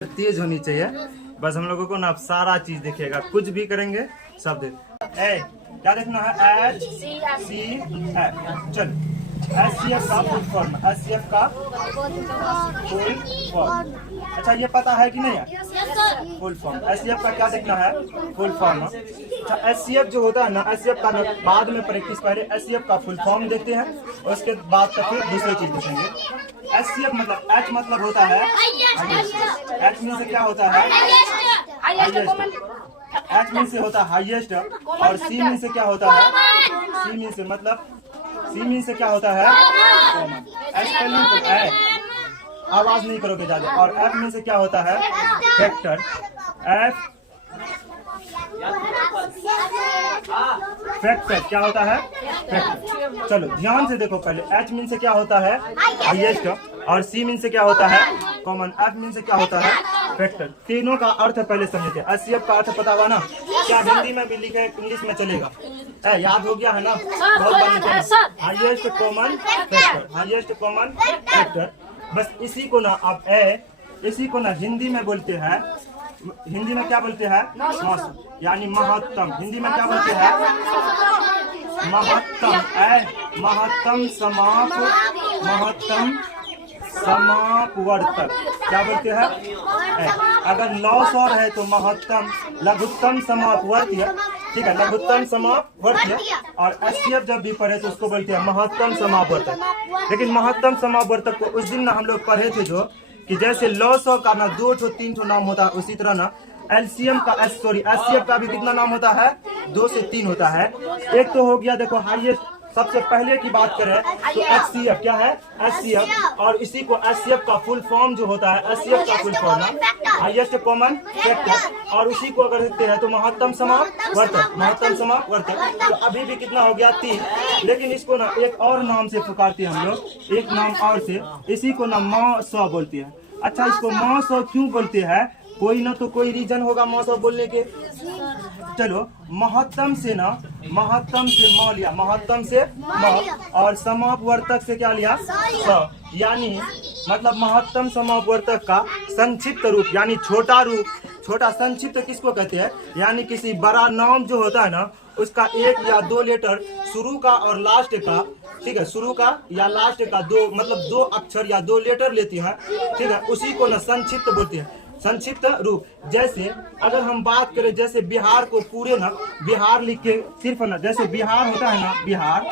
तेज होनी चाहिए। बस हम लोगों को ना सारा चीज दिखेगा, कुछ भी करेंगे सब देख। ए क्या देखना है? H C F. चल एच सी एफ का full form, H C F का फुल फॉर्म। अच्छा ये पता है कि नहीं है full form? H C F का क्या देखना है? Full form. अच्छा एच सी एफ जो होता है ना, एच सी एफ का बाद में प्रैक्टिस, पहले एच सी एफ का फुल फॉर्म देखते हैं और उसके बाद तो फिर दूसरी चीज देखेंगे। एच सी एफ मतलब एच मतलब होता है एच मीन से क्या होता है? एच मीन से होता है हाईएस्ट, और सी मीन से क्या होता है? सी मीन से मतलब सी मीन से क्या होता है? कॉमन। आवाज नहीं करोगे ज्यादा। और एफ मीन से क्या होता है? फैक्टर। एफ फैक्टर क्या होता है? फैक्टर। चलो ध्यान से देखो, पहले एच मीन से क्या होता है? हाईएस्ट, और सी मीन से क्या होता है? कॉमन। एफ मीन से क्या होता है? फैक्टर। तीनों का अर्थ पहले समझते हैं। एचसीएफ का अर्थ पता हुआ ना? क्या हिंदी में भी लिखे, इंग्लिश में चलेगा? याद हो गया है ना? बहुत highest common factor, highest common factor. बस इसी को ना अब इसी को ना हिंदी में बोलते हैं, हिंदी में क्या बोलते हैं? यानी महत्तम। हिंदी में क्या बोलते हैं? महत्तम। महत्तम समाप, महत्तम समापवर्तक क्या बोलते हैं? अगर लौ स्वर है तो महत्तम, लघुत्तम समापवर्त्य, ठीक है, लघुत्तम समापवर्त्य। और एचसीएफ जब भी पढ़े तो उसको बोलते हैं महत्तम समापवर्तक। लेकिन महत्तम समापवर्तक को उस दिन ना हम लोग पढ़े थे जो कि जैसे लौ स्वर का ना 2 ठो 3 ठो नाम होता है, उसी तरह ना एलसीएम का एचसीएफ का भी कितना नाम होता है? 2 से 3 होता है। एक तो हो गया देखो हाईएस्ट, सबसे पहले की बात करें तो एचसीएफ क्या है? एचसीएफ। और इसी को एचसीएफ का फुल फॉर्म जो होता है, एचसीएफ का full form highest common factor. और उसी को अगर देखते हैं तो महत्तम समापवर्तक, महत्तम समापवर्तक। तो अभी भी कितना हो गया? 3। लेकिन इसको ना एक और नाम से पुकारते हैं हम लोग, एक नाम और से, इसी को ना म बोलते हैं। अच्छा इसको म क्यों बोलते हैं? कोई ना तो कोई रीजन होगा म बोलने के। चलो महत्तम से ना, महत्तम से म लिया, महत्तम से म, और समापवर्तक से क्या लिया? स। यानी मतलब महत्तम समापवर्तक का संक्षिप्त रूप, यानी छोटा रूप। छोटा संक्षिप्त किसको कहते हैं? यानी किसी बड़ा नाम जो होता है ना, उसका 1 या 2 लेटर शुरू का और लास्ट का, ठीक है, शुरू का या लास्ट का 2 मतलब 2 अक्षर या 2 लेटर लेती है, ठीक है, उसी को ना संक्षिप्त बोलते हैं, संक्षिप्त रूप। जैसे अगर हम बात करें, जैसे बिहार को पूरे ना बिहार लिख के सिर्फ ना, जैसे बिहार होता है ना बिहार,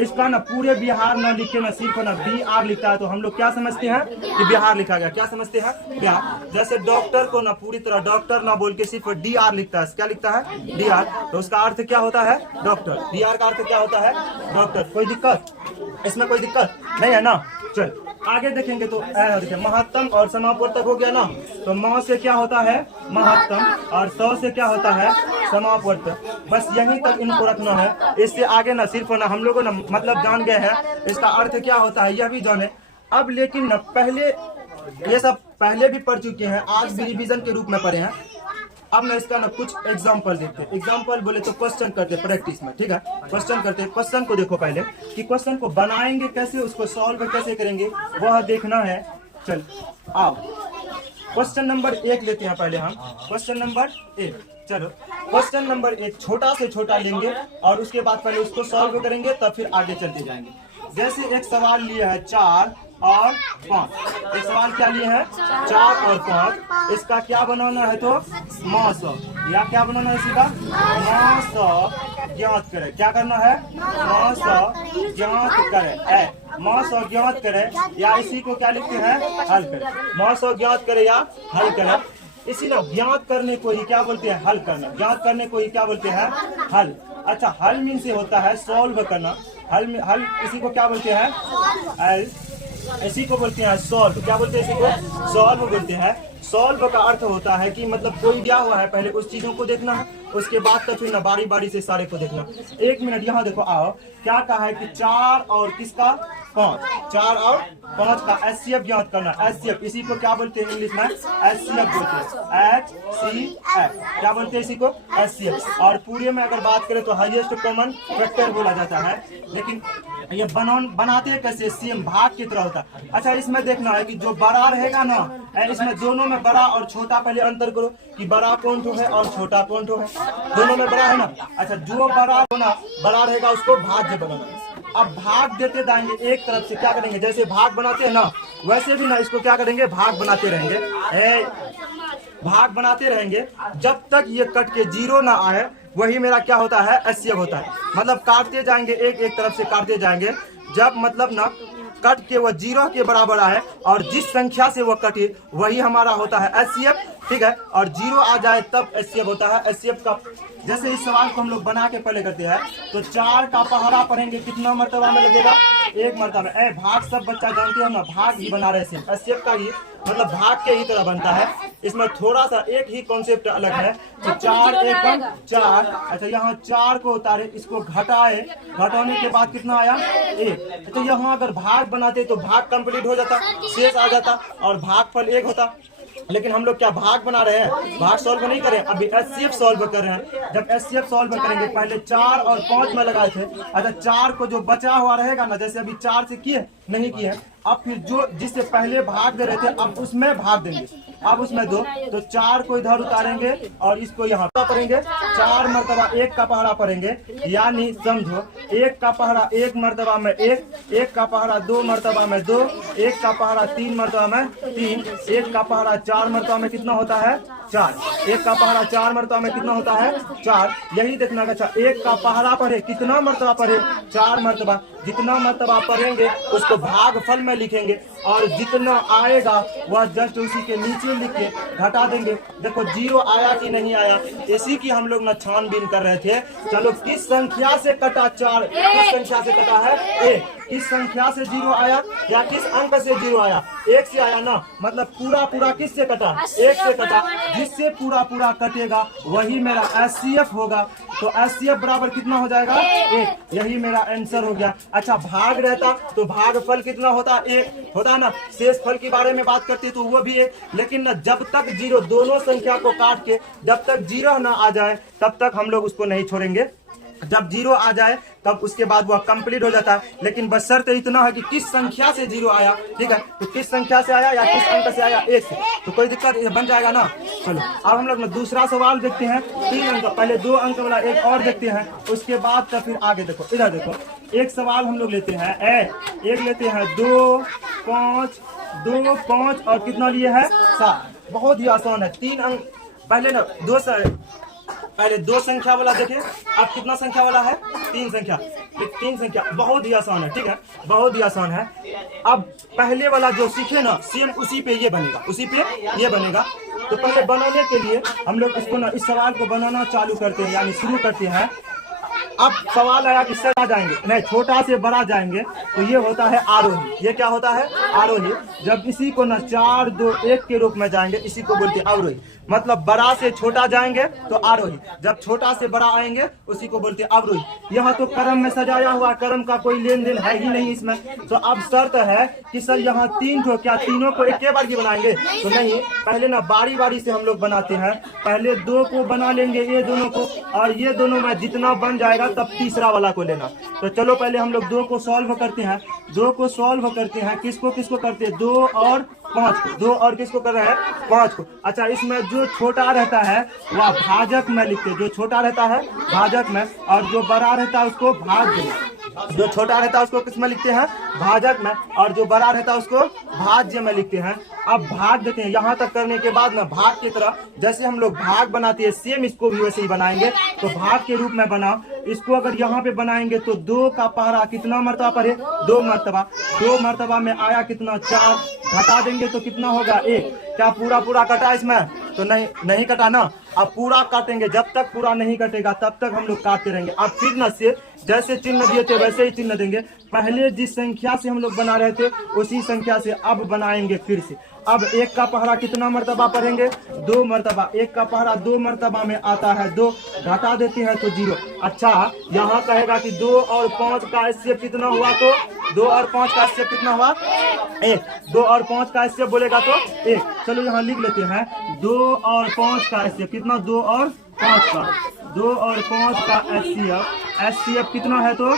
इसका ना पूरे बिहार ना लिख के ना सिर्फ ना BR लिखता है, तो हम लोग क्या समझते हैं कि बिहार लिखा गया? क्या समझते हैं? बिहार। जैसे डॉक्टर को ना पूरी तरह डॉक्टर ना बोल के सिर्फ DR लिखता है, क्या लिखता है? DR। तो उसका अर्थ क्या होता है? डॉक्टर। DR का अर्थ क्या होता है? डॉक्टर। कोई दिक्कत इसमें? कोई दिक्कत नहीं है ना? चल आगे देखेंगे तो महत्तम और समापवर्तक हो गया ना, तो म से क्या होता है? महत्तम, और स से क्या होता है? समापवर्तक। बस यहीं तक इनको रखना है। इससे आगे ना सिर्फ ना हम लोगों ना मतलब जान गए हैं इसका अर्थ क्या होता है, यह भी जाने। अब लेकिन ना पहले ये सब पहले भी पढ़ चुके हैं, आज भी रिवीजन के रूप में पढ़े हैं। अब ना इसका ना कुछ एग्जाम्पल देखते हैं। एग्जाम्पल बोले तो क्वेश्चन करते प्रैक्टिस में, ठीक है, क्वेश्चन करते। क्वेश्चन को देखो पहले कि क्वेश्चन को बनाएंगे कैसे, उसको सॉल्व कैसे करेंगे, वह देखना है। चल आओ क्वेश्चन नंबर 1 लेते हैं पहले हम। क्वेश्चन नंबर 1, चलो क्वेश्चन नंबर 1 छोटा से छोटा लेंगे और उसके बाद पहले उसको सॉल्व करेंगे, तब फिर आगे चलते जाएंगे। जैसे एक सवाल लिया है 4 और 5। एक सवाल क्या लिए है? 4 और 5। इसका क्या बनाना है? तो म या क्या बनाना है? इसी का म ज्ञात करे। क्या करना है? म ज्ञात करे। म ज्ञात करे, या इसी को क्या लिखते हैं? हल करे। म ज्ञात करे या हल करे। इसी ना ज्ञात करने को ही क्या बोलते हैं? हल करना। ज्ञात करने को ही क्या बोलते हैं? हल। अच्छा हल मीन से होता है सॉल्व करना। हल इसी को क्या बोलते हैं? हल। इसी को बोलते हैं सॉल्व। क्या बोलते हैं? इसी को सॉल्व बोलते हैं। सॉल्व का अर्थ होता है कि मतलब कोई दिया हुआ है, पहले उस चीजों को देखना है, उसके बाद तो फिर ना बारी बारी से सारे को देखना। 1 मिनट यहाँ देखो, आओ क्या कहा है कि 4 और किसका? 5। 4 और 5 का एचसीएफ ज्ञात करना। एचसीएफ इसी को क्या बोलते हैं इंग्लिश में? एचसीएफ बोलते हैं। HCF क्या बोलते हैं इसी को? एचसीएफ। और पूरे में अगर बात करें तो हाईएस्ट कॉमन फैक्टर बोला जाता है। लेकिन ये बनाते कैसे, सेम भाग की तरह होता है। अच्छा इसमें देखना है कि जो बड़ा रहेगा ना, इसमें दोनों में बड़ा और छोटा पहले अंतर करो कि बड़ा कौन ठो है और छोटा कौन ठो है। दोनों में बड़ा है ना। अच्छा जो बड़ा रहेगा उसको भाज्य बनाना। अब भाग देते जाएंगे एक तरफ से, क्या करेंगे जैसे भाग बनाते हैं ना वैसे भी ना इसको क्या करेंगे, भाग बनाते रहेंगे, भाग बनाते रहेंगे जब तक ये कट के 0 ना आए। वही मेरा क्या होता है, एचसीएफ होता है। मतलब काटते जाएंगे एक एक तरफ से काटते जाएंगे, जब मतलब ना कट के वो 0 के बराबर आए और जिस संख्या से वो कटे वही हमारा होता है एचसीएफ। ठीक है, और 0 आ जाए तब एचसीएफ होता है। एचसीएफ का जैसे इस सवाल को हम लोग बना के पहले करते हैं तो 4 का पहाड़ा पढ़ेंगे कितना मर्तबा में लगेगा, 1 मर्तबा में। भाग सब बच्चा जानते हैं ना, भाग ही बना रहे थे। एचसीएफ का ही मतलब भाग के ही तरह बनता है। इसमें थोड़ा सा एक ही कॉन्सेप्ट अलग है। तो 4 एकम 4। अच्छा यहाँ 4 को उतारे, इसको घटाए, घटाने के बाद कितना आया 1। तो यहाँ अगर भाग बनाते तो भाग कंप्लीट हो जाता, शेष आ जाता और भागफल 1 होता। लेकिन हम लोग क्या भाग बना रहे हैं, भाग सॉल्व नहीं करें, अभी एचसीएफ सॉल्व कर रहे हैं। जब एचसीएफ सॉल्व करेंगे पहले 4 और 5 में लगाए थे। अच्छा 4 को जो बचा हुआ रहेगा ना, जैसे अभी 4 से किए नहीं किए, अब फिर जो जिससे पहले भाग दे रहे थे अब उसमें भाग देंगे, अब उसमें 2। तो 4 को इधर उतारेंगे और इसको यहाँ पढ़ेंगे, 4 मर्तबा 1 का पहाड़ा पढ़ेंगे। यानी समझो 1 का पहाड़ा 1 मर्तबा में 1, 1 का पहाड़ा 2 मर्तबा में 2, 1 का पहाड़ा 3 मर्तबा में 3, 1 का पहाड़ा 4 मर्तबा में कितना होता है 4, 1 का पहाड़ा 4 मर्तबा में कितना होता है 4। यही देखना। अच्छा 1 का पहाड़ा पढ़े कितना मर्तबा पढ़े, 4 मर्तबा। जितना मर्तबा पढ़ेंगे उसको भागफल में लिखेंगे और जितना आएगा वह जस्ट उसी के नीचे लिख के घटा देंगे। देखो 0 आया कि नहीं आया, इसी की हम लोग ना छानबीन कर रहे थे। चलो किस संख्या से कटा 4, किस संख्या से कटा है 1, किस संख्या से 0 आया या किस अंक से 0 आया, 1 से आया ना। मतलब पूरा किस से कटा, 1 से कटा। जिससे पूरा कटेगा वही मेरा एचसीएफ होगा। तो एचसीएफ बराबर कितना हो जाएगा 1। यही मेरा आंसर हो गया। अच्छा भाग रहता तो भागफल कितना होता 1 होता ना। शेष फल के बारे में बात करते तो वो भी 1। लेकिन ना जब तक 0 दोनों संख्या को काट के जब तक 0 ना आ जाए तब तक हम लोग उसको नहीं छोड़ेंगे। जब 0 आ जाए तब उसके बाद वह कंप्लीट हो जाता है। लेकिन बस शर्त इतना है कि किस संख्या से 0 आया। ठीक है, तो किस संख्या से आया या किस अंक से आया 1 से, तो कोई दिक्कत बन जाएगा ना। चलो अब हम लोग ना दूसरा सवाल देखते हैं। 3 अंक, पहले 2 अंक वाला एक और देखते हैं, उसके बाद तो फिर आगे देखो। इधर देखो एक सवाल हम लोग लेते हैं, एक लेते हैं 2 5 और कितना लिए है 7। बहुत ही आसान है। 3 अंक पहले ना पहले 2 संख्या वाला देखें, अब कितना संख्या वाला है 3 संख्या। 3 संख्या बहुत ही आसान है। ठीक है, बहुत ही आसान है। अब पहले वाला जो सीखे ना सेम उसी पे ये बनेगा, उसी पे ये बनेगा। तो पहले बनाने के लिए हम लोग इसको ना इस सवाल को बनाना चालू करते हैं, यानी शुरू करते हैं। अब सवाल आया कि सर आ जाएंगे नहीं, छोटा से बड़ा जाएंगे तो ये होता है आरोही। ये क्या होता है आरोही। जब इसी को ना 4 2 1 के रूप में जाएंगे इसी को बोलते हैं अवरोही। मतलब बड़ा से छोटा जाएंगे तो आरोही, जब छोटा से बड़ा आएंगे उसी को बोलते हैं अवरोही। यहाँ तो क्रम में सजाया हुआ, क्रम का कोई लेन देन है ही नहीं इसमें। तो अब शर्त है कि सर यहाँ 3 ठो, क्या तीनों को एक बार की बनाएंगे तो नहीं, पहले ना बारी से हम लोग बनाते हैं। पहले 2 को बना लेंगे ये दोनों को, और ये दोनों में जितना बन जाएगा तब तीसरा वाला को लेना। तो चलो पहले हम लोग 2 को सॉल्व करते हैं। 2 को सॉल्व करते हैं, किसको करते हैं 2 और 5 को, 2 और किसको कर रहे हैं 5 को। अच्छा इसमें जो छोटा रहता है वह भाजक में लिखते हैं, जो छोटा रहता है भाजक में, और जो बड़ा रहता है उसको भाज्य में। जो छोटा रहता है उसको किस में लिखते हैं भाजक में, और जो बड़ा रहता है उसको भाज्य में लिखते हैं। अब भाग देते हैं। यहाँ तक करने के बाद ना भाग की तरह जैसे हम लोग भाग बनाते हैं सेम इसको भी वैसे ही बनाएंगे। तो भाग के रूप में बनाओ। इसको अगर यहाँ पे बनाएंगे तो 2 का पहाड़ा कितना मर्तबा पढ़े 2 मर्तबा। 2 मर्तबा में आया कितना 4, घटा देंगे तो कितना होगा 1। क्या पूरा कटा इसमें तो नहीं कटा ना। अब पूरा काटेंगे, जब तक पूरा नहीं कटेगा तब तक हम लोग काटते रहेंगे। अब फिर न से जैसे चिन्ह दिए थे वैसे ही चिन्ह देंगे। पहले जिस संख्या से हम लोग बना रहे थे उसी संख्या से अब बनाएंगे फिर से। अब 1 का पहाड़ा कितना मर्तबा पढ़ेंगे 2 मर्तबा। 1 का पहाड़ा 2 मर्तबा में आता है 2, घटा देते हैं तो 0। अच्छा यहाँ कहेगा कि 2 और 5 का एचसीएफ कितना हुआ, तो 2 और 5 का एचसीएफ कितना हुआ 1। 2 और 5 का एचसीएफ बोलेगा तो 1। चलो यहाँ लिख लेते हैं 2 और 5 का एचसीएफ कितना, 2 और 5 का 2 और 5 का एचसीएफ कितना है तो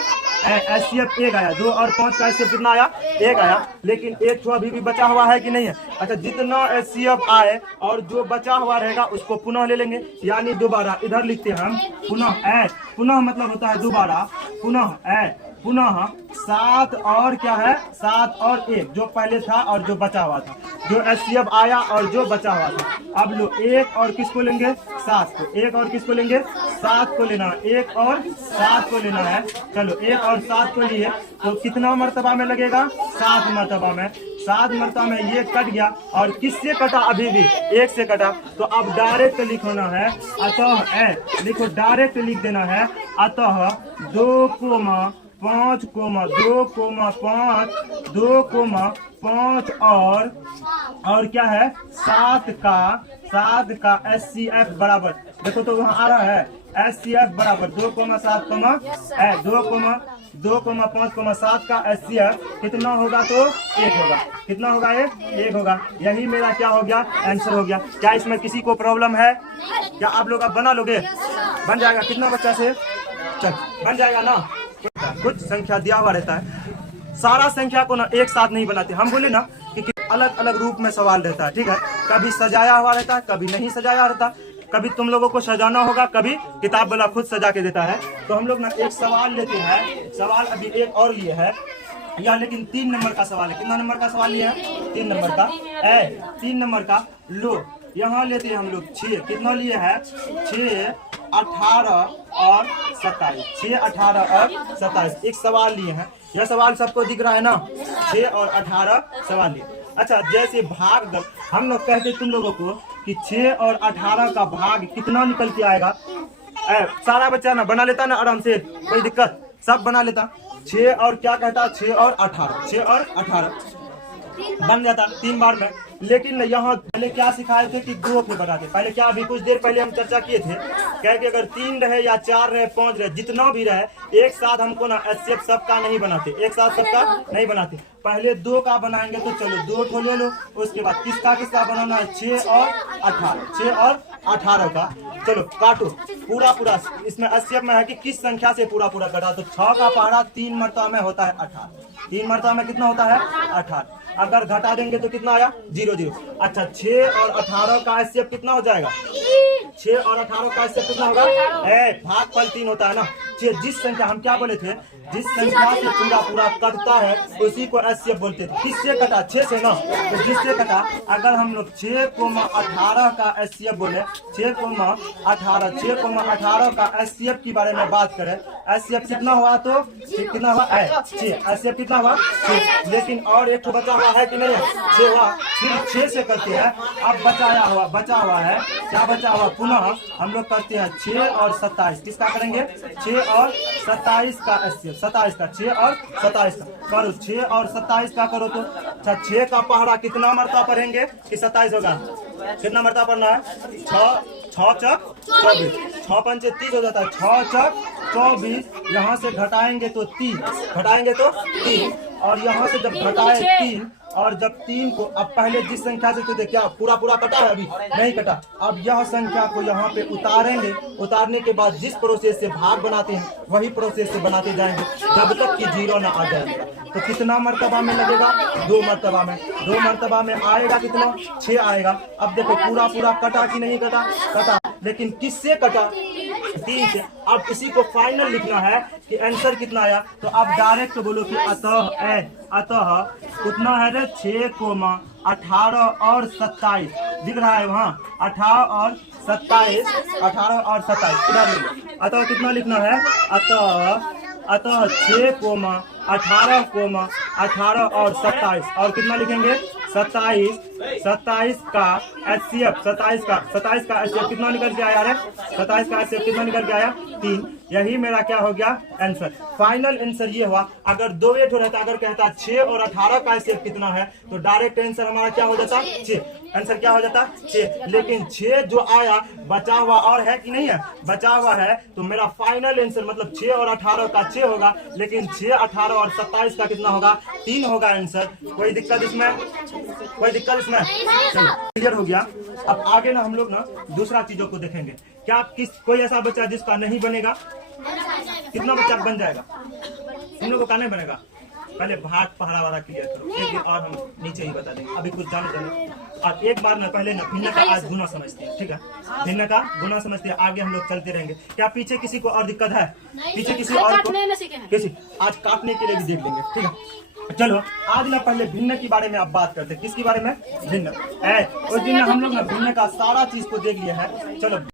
एचसीएफ एक आया, 2 और 5 का एचसीएफ कितना आया, एक आया, लेकिन एक तो अभी भी बचा हुआ है कि नहीं है। अच्छा, जितना एचसीएफ आए और जो बचा हुआ रहेगा उसको पुनः ले लेंगे, यानी दोबारा इधर लिखते हैं हम पुनः पुनः मतलब होता है दोबारा, पुनः 7 और क्या है, 7 और 1 जो पहले था और जो बचा हुआ था, जो एचसीएफ आया और जो बचा हुआ था। अब लो 1 और किसको लेंगे, 7 को, 1 और किसको लेंगे, 7 को लेना, 1 और 7 को लेना है। चलो 1 और 7 को लिए तो कितना मर्तबा में लगेगा, 7 मर्तबा में। 7 मर्तबा में ये कट गया और किससे कटा, अभी भी 1 से कटा, तो अब डायरेक्ट लिखना है अतः लिखो, डायरेक्ट लिख देना है अतः 2,5 2,5 और क्या है 7 का एचसीएफ बराबर, देखो तो वहाँ आ रहा है एचसीएफ बराबर 2,7 2,5,7 का एचसीएफ कितना होगा, तो 1 होगा। कितना होगा, 1 होगा। यही मेरा क्या हो गया, आंसर हो गया। क्या इसमें किसी को प्रॉब्लम है, क्या आप लोग अब बना लोगे, बन जाएगा कितना बच्चा से, चल बन जाएगा ना। कुछ संख्या दिया हुआ रहता है, सारा संख्या को ना एक साथ नहीं बनाते, हम बोले ना कि अलग अलग रूप में सवाल रहता है, ठीक है। कभी सजाया हुआ रहता है, कभी नहीं सजाया रहता, कभी तुम लोगों को सजाना होगा, कभी किताब वाला खुद सजा के देता है। तो हम लोग ना एक सवाल लेते हैं, सवाल अभी एक और लिए है या, लेकिन 3 नंबर का सवाल है। कितना नंबर का सवाल लिया है, 3 नंबर का 3 नंबर का लो, यहाँ लेते हैं हम लोग 6, कितना लिए है 6, 18 और 27, 6, 18 और 27 एक सवाल लिए हैं। यह सवाल सबको दिख रहा है ना, 6 और 18 सवाल लिए। अच्छा, जैसे भाग हम लोग कहते तुम लोगों को कि 6 और 18 का भाग कितना निकल के आएगा, सारा बच्चा ना बना लेता ना आराम से, कोई दिक्कत, सब बना लेता। 6 और क्या कहता, 6 और 18, 6 और 18 बन जाता 3 बार में। लेकिन यहाँ पहले क्या सिखाए थे कि 2 पे बनाते, पहले क्या, अभी कुछ देर पहले हम चर्चा किए थे, क्या कि अगर 3 रहे या 4 रहे, 5 रहे, जितना भी रहे, एक साथ हमको ना एचसीएफ सबका नहीं बनाते, एक साथ सबका नहीं बनाते। पहले 2 का बनाएंगे तो चलो 2 ठो ले लो, उसके बाद किसका बनाना है, 6 और 18, 6 और 18 का। चलो काटो पूरा, इसमें एचसीएफ में है कि किस संख्या से पूरा कटा, तो 6 का पहाड़ा 3 मरतबा में होता है 18, 3 मरतबा में कितना होता है 18, अगर घटा देंगे तो कितना आया 0 0। अच्छा, 6 और 18 का एचसीएफ कितना हो जाएगा, 6 और 18 का एचसीएफ कितना होगा, भागफल 3 होता है ना। जिस संख्या हम क्या बोले थे, जिस संख्या से पूरा कटता है उसी को एचसीएफ बोलते थे। किससे कटा, 6 से ना, तो जिससे कटा, अगर हम लोग 6,18 का एचसीएफ बोले, 6,18 का एचसीएफ की बारे में बात करें, एचसीएफ कितना हुआ, तो कितना हुआ 6, एचसीएफ कितना हुआ 6। लेकिन और एक बचा हुआ है कि नहीं है, 6 हुआ, फिर 6 से करते हैं। अब बचा हुआ है, क्या बचा हुआ, पुनः हम लोग करते हैं 6 और 27, किसका करेंगे, 6 और 27 का एचसीएफ, 27 का, 6 और 27 का करो, 6 और 27 का करो तो। अच्छा, 6 का पहाड़ा कितना मरतबा पढ़ेंगे कि 27 होगा, कितना मरतबा पढ़ना है, 6 चक 24, 6 पंचे 30 हो जाता है, 6 चक 24, यहाँ से घटाएंगे तो 3, और यहाँ से जब घटाए 3, और जब 3 को, अब पहले जिस संख्या से थे क्या पूरा कटा है, अभी नहीं कटा, अब यह संख्या को यहाँ पे उतारेंगे, उतारने के बाद जिस प्रोसेस से भाग बनाते हैं वही प्रोसेस से बनाते जाएंगे जब तक कि 0 ना आ जाए। तो कितना मर्तबा में लगेगा, 2 मर्तबा में, 2 मर्तबा में आएगा कितना, 6 आएगा। अब देखो पूरा कटा कि नहीं कटा, लेकिन किससे कटा, 3 से। अब इसी को फाइनल लिखना है कि आंसर कितना आया, तो आप डायरेक्ट बोलो कि अतः कितना है रे, 6,18 और 27 दिख रहा है वहाँ, 18 और 27, 18 और 27 इधर ले लो। अतः कितना लिखना है, अतः 6,18 और 27, और कितना लिखेंगे 27 का एचसीएफ, 27 का एचसीएफ कितना निकल के आया है, 27 का एचसीएफ कितना निकल के आया 3। यही मेरा क्या हो गया आंसर, फाइनल आंसर ये हुआ। अगर 2 वेट हो रहता, अगर कहता 6 और 18 का एचसीएफ कितना है, तो डायरेक्ट आंसर हमारा क्या हो जाता, 6, आंसर क्या हो जाता 6। लेकिन 6 जो आया बचा हुआ और है कि नहीं है, बचा हुआ है, तो मेरा फाइनल आंसर मतलब 6 और 18 का 6 होगा, लेकिन 6, 18 और 27 का कितना होगा, 3 होगा आंसर। कोई दिक्कत इसमें, क्लियर हो गया। अब आगे ना हम लोग ना दूसरा चीजों को देखेंगे। क्या कोई ऐसा बच्चा जिसका नहीं बनेगा, कितना बच्चा बन जाएगा, लोगों का नहीं बनेगा। पहले भाग पहरा वाला क्लियर करो, एक दिन और हम नीचे ही बता देंगे, अभी कुछ जाने। और एक बार ना पहले ना भिन्न का आज गुना समझते हैं, ठीक है? भिन्न का गुना समझते हैं, आगे हम लोग चलते रहेंगे। क्या पीछे किसी को और दिक्कत है? पीछे किसी और को किसी आज काटने के लिए भी देख लेंगे, ठीक है? चलो आज ना पहले भिन्न के बारे में आप बात करते हैं। किसके बारे में? भिन्न। उस दिन हम लोग ना भिन्न का सारा चीज को देख लिया है। चलो